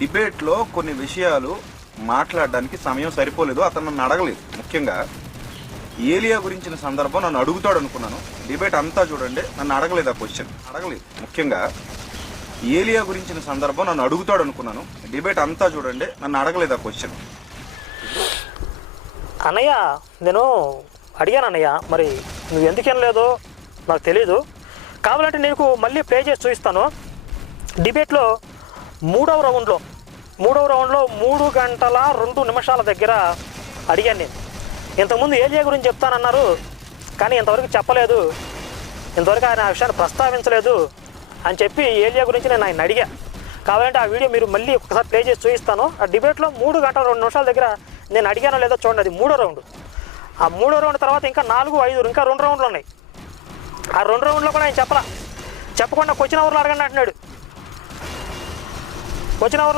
డిబేట్లో కొన్ని విషయాలు మాట్లాడడానికి సమయం సరిపోలేదు. అతను నన్ను అడగలేదు. ముఖ్యంగా ఏలియా గురించిన సందర్భం నన్ను అడుగుతాడు అనుకున్నాను. డిబేట్ అంతా చూడండి, నన్ను అడగలేదు. ఆ క్వశ్చన్ అడగలేదు. ముఖ్యంగా ఏలియా గురించిన సందర్భం నన్ను అడుగుతాడు అనుకున్నాను. డిబేట్ అంతా చూడండి, నన్ను అడగలేదు. ఆ క్వశ్చన్. అన్నయ్య నేను అడిగాను అన్నయ్య, మరి నువ్వు ఎందుకు వినలేదో నాకు తెలీదు. కావాలంటే నీకు మళ్ళీ ప్లే చేసి చూపిస్తాను. డిబేట్లో మూడవ రౌండ్లో 3 గంటల 2 నిమిషాల దగ్గర అడిగాను నేను. ఇంతకుముందు ఏలియా గురించి చెప్తానన్నారు, కానీ ఇంతవరకు చెప్పలేదు, ఇంతవరకు ఆయన ఆ విషయాన్ని ప్రస్తావించలేదు అని చెప్పి ఏలియా గురించి నేను ఆయన అడిగా. కావాలంటే ఆ వీడియో మీరు మళ్ళీ ఒకసారి ప్లే చేసి చూపిస్తాను. ఆ డిబేట్లో 3 గంటల 2 నిమిషాల దగ్గర నేను అడిగానో లేదో చూడండి. అది 3వ రౌండ్. ఆ 3వ రౌండ్ తర్వాత ఇంకా 4, 5 ఇంకా 2 రౌండ్లు ఉన్నాయి. ఆ 2 రౌండ్లో కూడా ఆయన చెప్పకుండా క్వశ్చన్ అవర్లో అడగండి అంటున్నాడు. Question hour